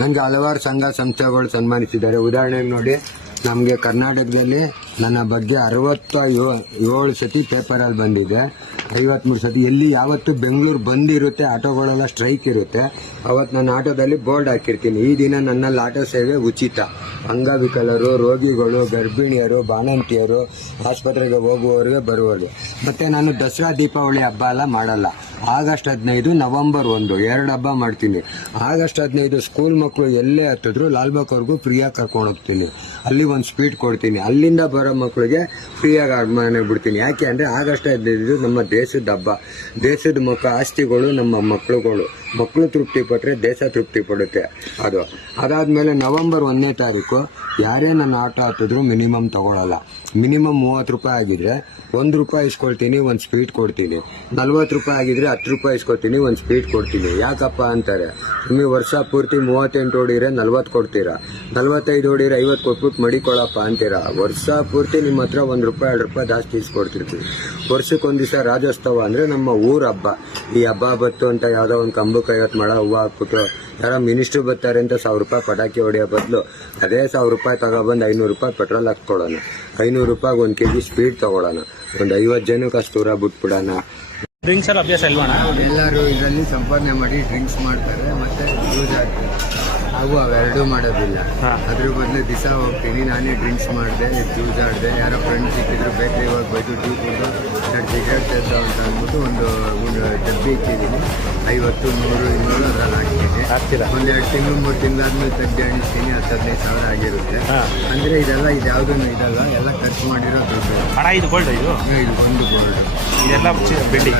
ನನಗೆ ಹಲವಾರು ಸಂಘ ಸಂಸ್ಥೆಗಳು ಸನ್ಮಾನಿಸಿದ್ದಾರೆ. ಉದಾಹರಣೆಗೆ ನೋಡಿ, ನಮಗೆ ಕರ್ನಾಟಕದಲ್ಲಿ ನನ್ನ ಬಗ್ಗೆ 67 ಸತಿ ಪೇಪರಲ್ಲಿ ಬಂದಿದೆ, 53 ಸತಿ. ಎಲ್ಲಿ ಯಾವತ್ತು ಬೆಂಗಳೂರು ಬಂದಿರುತ್ತೆ, ಆಟೋಗಳೆಲ್ಲ ಸ್ಟ್ರೈಕ್ ಇರುತ್ತೆ, ಅವತ್ತು ನನ್ನ ಆಟೋದಲ್ಲಿ ಬೋರ್ಡ್ ಹಾಕಿರ್ತೀನಿ, ಈ ದಿನ ನನ್ನಲ್ಲಿ ಆಟೋ ಸೇವೆ ಉಚಿತ. ಅಂಗವಿಕಲರು, ರೋಗಿಗಳು, ಗರ್ಭಿಣಿಯರು, ಬಾಣಂತಿಯರು, ಆಸ್ಪತ್ರೆಗೆ ಹೋಗುವವರಿಗೆ ಬರುವವರು. ಮತ್ತು ನಾನು ದಸರಾ ದೀಪಾವಳಿ ಹಬ್ಬ ಎಲ್ಲ ಮಾಡಲ್ಲ. ಆಗಸ್ಟ್ 15, ನವೆಂಬರ್ 1 2 ಹಬ್ಬ ಮಾಡ್ತೀನಿ. ಆಗಸ್ಟ್ 15 ಸ್ಕೂಲ್ ಮಕ್ಕಳು ಎಲ್ಲೇ ಹತ್ತಿದ್ರು ಲಾಲ್ಬಾಗ್ವರೆಗೂ ಫ್ರೀಯಾಗಿ ಕರ್ಕೊಂಡು ಹೋಗ್ತೀನಿ. ಅಲ್ಲಿ ಒಂದು ಸ್ಪೀಡ್ ಕೊಡ್ತೀನಿ. ಅಲ್ಲಿಂದ ಬರೋ ಮಕ್ಕಳಿಗೆ ಫ್ರೀಯಾಗಿ ಆಗಮನ ಬಿಡ್ತೀನಿ. ಯಾಕೆ ಅಂದರೆ ಆಗಸ್ಟ್ 15 ನಮ್ಮ ದೇಶದ ಹಬ್ಬ. ದೇಶದ ಆಸ್ತಿಗಳು ನಮ್ಮ ಮಕ್ಕಳು ತೃಪ್ತಿ ಪಟ್ಟರೆ ದೇಶ ತೃಪ್ತಿ ಪಡುತ್ತೆ. ಅದಾದಮೇಲೆ ನವೆಂಬರ್ 1ನೇ ತಾರೀಕು ಯಾರೇ ನನ್ನ ಆಟೋ ಹತ್ತಿದ್ರು ಮಿನಿಮಮ್ ತಗೊಳ್ಳಲ್ಲ. ಮಿನಿಮಮ್ 30 ರೂಪಾಯಿ ಆಗಿದ್ರೆ 1 ರೂಪಾಯಿ ಇಸ್ಕೊಳ್ತೀನಿ, ಒಂದು ಸ್ಪೀಡ್ ಕೊಡ್ತೀನಿ. 40 ರೂಪಾಯಿ ಆಗಿದ್ರೆ 10 ರೂಪಾಯಿ ಇಸ್ಕೊಳ್ತೀನಿ, ಒಂದು ಸ್ಪೀಡ್ ಕೊಡ್ತೀನಿ. ಯಾಕಪ್ಪ ಅಂತಾರೆ, ನಿಮಗೆ ವರ್ಷ ಪೂರ್ತಿ 38 ಹೊಡಿದ್ರೆ 40 ಕೊಡ್ತೀರಾ, 45 ಹೊಡಿದ್ರೆ 50 ಕೊಟ್ಬಿಟ್ಟು ಮಡಿಕೊಳ್ಳಪ್ಪ ಅಂತೀರಾ. ವರ್ಷ ಪೂರ್ತಿ ನಿಮ್ಮ ಹತ್ರ 1 ರೂಪಾಯಿ 2 ರೂಪಾಯಿ ಜಾಸ್ತಿ ಇಸ್ಕೊಡ್ತಿರ್ತೀವಿ. ವರ್ಷಕ್ಕೊಂದು ದಿವಸ ರಾಜ್ಯೋತ್ಸವ ಅಂದರೆ ನಮ್ಮ ಊರ ಹಬ್ಬ. ಈ ಹಬ್ಬ ಬತ್ತು ಅಂತ ಯಾವುದೋ ಒಂದು ಕಂಬಕ್ಕೆ 50 ಮೊಳ ಹೂವು ಹಾಕ್ಬಿಟ್ಟು ಯಾರೋ ಮಿನಿಸ್ಟ್ರು ಬರ್ತಾರೆ ಅಂತ 1000 ರೂಪಾಯಿ ಪಟಾಕಿ ಹೊಡೆಯೋ ಬದಲು ಅದೇ 1000 ರೂಪಾಯಿ ತಗೊಬಂದು 500 ರೂಪಾಯಿ ಪೆಟ್ರೋಲ್ ಹಾಕ್ಕೊಡೋಣ, 500 ರೂಪಾಯಿಗೆ 1 kg ಸ್ಪೀಡ್ ತಗೊಳ್ಳೋಣ, ಒಂದು 50 ಜನಕ್ಕೆ ಅಷ್ಟು ದೂರ ಬಿಟ್ಬಿಡೋಣ. ಡ್ರಿಂಕ್ಸ್ ಎಲ್ಲ ಅಭ್ಯಾಸ ಇಲ್ವಣ? ಎಲ್ಲರೂ ಇದರಲ್ಲಿ ಸಂಪಾದನೆ ಮಾಡಿ ಡ್ರಿಂಕ್ಸ್ ಮಾಡ್ತಾರೆ, ಮತ್ತೆ ಯೂಸ್ ಆಗ್ತದೆ. ಹಾಗೂ ಅವೆರಡೂ ಮಾಡೋದಿಲ್ಲ. ಅದ್ರ ಬದಲು ದಿವಸ ಹೋಗ್ತೀನಿ, ನಾನೇ ಡ್ರಿಂಕ್ಸ್ ಮಾಡಿದೆ, ಯೂಸ್ ಆಡಿದೆ. ಯಾರೋ ಫ್ರೆಂಡ್ಸ್ ಸಿಕ್ಕಿದ್ರು ಬೇಕ್ರಿ ಹೋಗಿ ಬೈದು ಟೀ ಕುಡಿದು 2 ಸಿಗರೇಟ್ ತೆಗೆದು ಅಂತ ಅಂದ್ಬಿಟ್ಟು ಒಂದು ಡಬ್ಬಿ ಇಟ್ಟಿದ್ದೀನಿ. 50, 100, 200 ಅದ್ರಲ್ಲಿ ಹಾಕ್ತೀನಿ. ಒಂದು 2 ತಿಂಗಳು 3 ತಿಂಗಳಾದ್ಮೇಲೆ ತೆಗ್ದು ಎಣಿಸ್ತೀನಿ, 10-15 ಸಾವಿರ ಆಗಿರುತ್ತೆ. ಅಂದರೆ ಇದ್ಯಾವುದೂ ಇದಲ್ಲ, ಎಲ್ಲ ಖರ್ಚು ಮಾಡಿರೋ ದುಡ್ಡು. ಹಣ ಇದು ಗೋಲ್ಡ್, ಇದು ಒಂದು ಗೋಲ್ಡ್. ಇದೆಲ್ಲ ಬೆಳ್ಳಿ.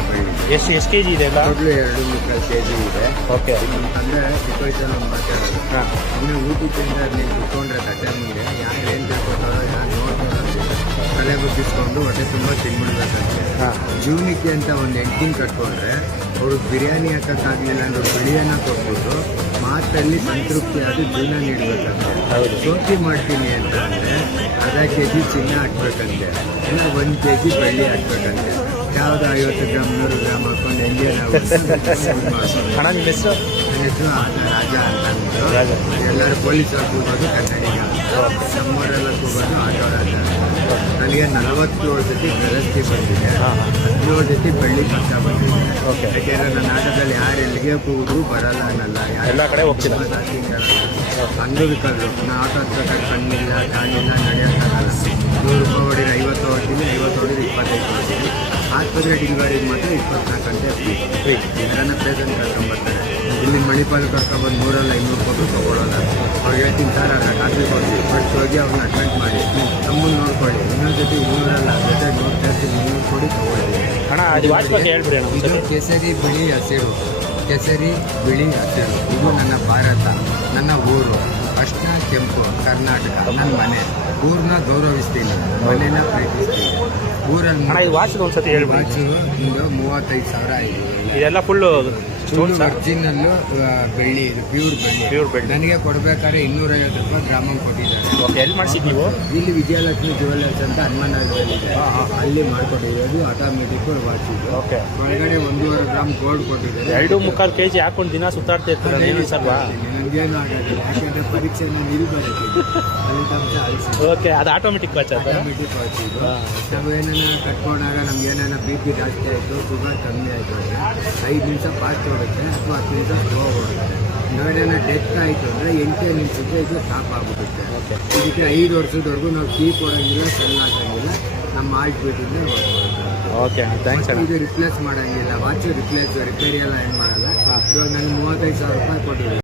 ಎಷ್ಟು ಕೆಜಿ ಇದೆ? ಟೋಟ್ಲು 2-3 kg ಇದೆ. ಓಕೆ. ಅಂದರೆ ಡಿಪೋಸಿಟ್ ಮಾತಾಡೋದು. ಇನ್ನು ಊಟಕ್ಕಿಂತ ನೀವು ಕುತ್ಕೊಂಡ್ರೆ ತಟ್ಟೆ ಮುಂದೆ ಯಾರು ಏನು ತಿಳ್ಕೊತಾರೋ, ಯಾರು ನೋಡ್ತಾರೋ ತಲೆ ಬಗ್ಗಿಸ್ಕೊಂಡು ಹೊಟ್ಟೆ ತುಂಬ ತಿನ್ಬಿಡ್ಬೇಕಂತೆ. ಜೀವನಕ್ಕೆ ಅಂತ ಒಂದು ಹೆಂಡ್ತಿನ ಕಟ್ಕೊಂಡ್ರೆ ಅವರು ಬಿರಿಯಾನಿ ಹಾಕೋಕ್ಕಾಗಲಿಲ್ಲ ಅಂದ್ರೆ ಬಿಳಿಯನ್ನ ಕೊಟ್ಬಿಟ್ಟು ಮಾತಲ್ಲಿ ಸಂತೃಪ್ತಿಯಾದ ಜೀವನ ನೀಡಬೇಕಂತೆ. ಶೋಕಿ ಮಾಡ್ತೀನಿ ಅಂತ ಅಂದರೆ ಅರ್ಧ kg ಚಿನ್ನ ಹಾಕ್ಬೇಕಂತೆ, ಇಲ್ಲ 1 kg ಬೆಳ್ಳಿ ಹಾಕ್ಬೇಕಂತೆ. ಯಾವುದು 50 ಗ್ರಾಮ್ 100 ಗ್ರಾಮ್ ಹಾಕೊಂಡು ಹೆಂಗೆ ನಾವು ಹಣ. ನಿಮ್ಮ ಹೆಸರು? ನನ್ನ ಹೆಸರು ರಾಜ ಅಂತ ಅಂದ್ಬಿಟ್ಟು. ಎಲ್ಲರೂ ಪೊಲೀಸರು ಕೂಗೋದು ಕನ್ನಡಿಗ, ನಮ್ಮವರೆಲ್ಲ ಕೂಗೋದು ಆಟೋ ರಾಜ. ನನಗೆ 47 ಸತಿ ಪ್ರಶಸ್ತಿ ಬಂದಿದೆ, 17 ಸತಿ ಬೆಳ್ಳಿ ಪಕ್ಕ ಬಂದಿದೆ. ಯಾಕೆಂದರೆ ನನ್ನ ಆಟೋದಲ್ಲಿ ಯಾರು ಎಲ್ಲಿಗೆ ಕೂಗಿದ್ರು ಬರಲ್ಲ ಅನ್ನಲ್ಲ, ಎಲ್ಲ ಕಡೆ ಹೋಗ್ತೀನಿ. ಅಂಗವಿಕಲರು ನಾ ಆಟೋ ಹತ್ರ ಕಣ್ಣಿಲ್ಲ, ಕಾಣಿಲ್ಲ, ನಡೆಯೋಕ್ಕಾಗಲ್ಲ. 100 ರೂಪಾಯಿ ಹೊಡಿದ್ರೆ 50 ಹೊಡ್ತೀನಿ, 50 ಹೊಡಿದ್ರೆ 25 ಹೊಡ್ತೀನಿ. ಆಸ್ಪತ್ರೆ ಡೆಲಿವರಿಗೆ ಮಾತ್ರ 24 ಗಂಟೆ ಫ್ರೀ. ಇದನ್ನ ಪೇಷಂಟ್ ಕರ್ಕೊಂಡ್ಬರ್ತಾರೆ. ಇಲ್ಲಿ ಮಣಿಪಾಲ್ ಕರ್ಕೊಬಂದು 100-500 ಕೊಟ್ಟು ತೊಗೊಳ್ಳೋಲ್ಲ. ಅವ್ರಿಗೆ ಹೇಳ್ತೀನಿ, ಸರ್ ಅಲ್ಲ ಖಾತ್ರಿ ಕೊಡ್ತೀವಿ, ಫಸ್ಟ್ ಹೋಗಿ ಅವ್ರನ್ನ ಅಡ್ಮಿಟ್ ಮಾಡಿ ನಮ್ಮನ್ನು ನೋಡ್ಕೊಳ್ಳಿ. ಇನ್ನೊಂದು ಜೊತೆ 100 ಜೊತೆ 100 ಕೊಡಿ ತೊಗೊಳ್ಳಿ. ಇದು ಕೇಸರಿ ಬಿಳಿ ಹಸಿರು, ಕೇಸರಿ ಬಿಳಿ ಹಸಿರು. ಇದು ನನ್ನ ಭಾರತ, ನನ್ನ ಊರು. ಅರ್ಶಿನ ಕೆಂಪು ಕರ್ನಾಟಕ ನನ್ನ ಮನೆ. ಊರನ್ನ ಗೌರವಿಸ್ತೀನಿ, ಮನೆನ ಪ್ರೀತಿಸ್ತೀನಿ. ಊರಲ್ಲಿ ವಾಚ್ ಒಂದ್ಸತಿ ಹೇಳಿ. ವಾಚು ಒಂದು 35 ಸಾವಿರ ಆಗಿದೆ. ಇದೆಲ್ಲ ಫುಲ್ಲು ಒರಿಜಿನಲ್ಲು ಬೆಳ್ಳಿ, ಇದು ಪ್ಯೂರ್ ಬೆಳ್ಳಿ. ನನಗೆ ಕೊಡ್ಬೇಕಾದ್ರೆ 250 ರೂಪಾಯಿ ಗ್ರಾಮಂಗೆ ಕೊಟ್ಟಿದ್ದಾರೆ. ಎಲ್ಲಿ ಮಾಡಿಸಿದ್ದು ನೀವು? ಇಲ್ಲಿ ವಿಜಯಲಕ್ಷ್ಮಿ ಜ್ಯುವೆಲ್ಲರ್ಸ್ ಅಂತ ಹನುಮನಗರದಲ್ಲಿದೆ, ಅಲ್ಲಿ ಮಾಡಿಕೊಟ್ಟಿರೋದು ಆಟೋಮೆಟಿಕ್ ವಾಚ್. ಇದು ಒಳಗಡೆ 1.5 ಗ್ರಾಮ್ ಗೋಲ್ಡ್ ಕೊಟ್ಟಿದ್ದಾರೆ. 2-3 kg ಹಾಕೊಂಡು ದಿನ ಸುತ್ತಾಡ್ತಾ ಇರ್ತಾರೆ. ನನಗೇನು ಆಗೋದಿಲ್ಲ, ಯಾಕೆಂದರೆ ಪರೀಕ್ಷೆ ನಿಲ್ ಬರೋಕ್ಕಿದೆ. ಓಕೆ, ಅದು ಆಟೋಮೆಟಿಕ್ ವಾಚ್. ಆಟೋಮೆಟಿಕ್ ವಾಚ್ ಇದು. ನಾವು ಏನಾರ ಕಟ್ಕೊಂಡಾಗ ನಮ್ಗೆ ಏನಾರ BP ಜಾಸ್ತಿ ಆಯಿತು, ಶುಗರ್ ಕಮ್ಮಿ ಆಯಿತು ಅಂದರೆ 5 ನಿಮಿಷ ಫಾಸ್ಟ್ ಓಡುತ್ತೆ, ಅಥವಾ 10 ನಿಮಿಷ ಸ್ಲೋ ಓಡುತ್ತೆ. ನಾವೇನಾರ ಡೆತ್ ಆಯಿತು ಅಂದರೆ 8 ನಿಮಿಷಕ್ಕೆ ಇದು ಸ್ಟಾಪ್ ಆಗಿಬಿಡುತ್ತೆ. ಇದಕ್ಕೆ 5 ವರ್ಷದವರೆಗೂ ನಾವು ಕೀ ಕೊಡೋಂಗಿಲ್ಲ, ಸೆಲ್ ಹಾಕೋಂಗಿಲ್ಲ, ನಮ್ಮ ಆಲ್ಟ್ ಬಿಟ್ಟಿಂದ ಹೋಗ್ಬೋದು. Okay, thanks. ಇದು ರಿಪ್ಲೇಸ್ ಮಾಡೋಂಗಿಲ್ಲ, ವಾಚ್ ರಿಪೇರಿ ಎಲ್ಲ ಏನು ಮಾಡಲ್ಲ. ಇವಾಗ ನನಗೆ 35,000 ರೂಪಾಯಿ ಕೊಟ್ಟಿದೆ.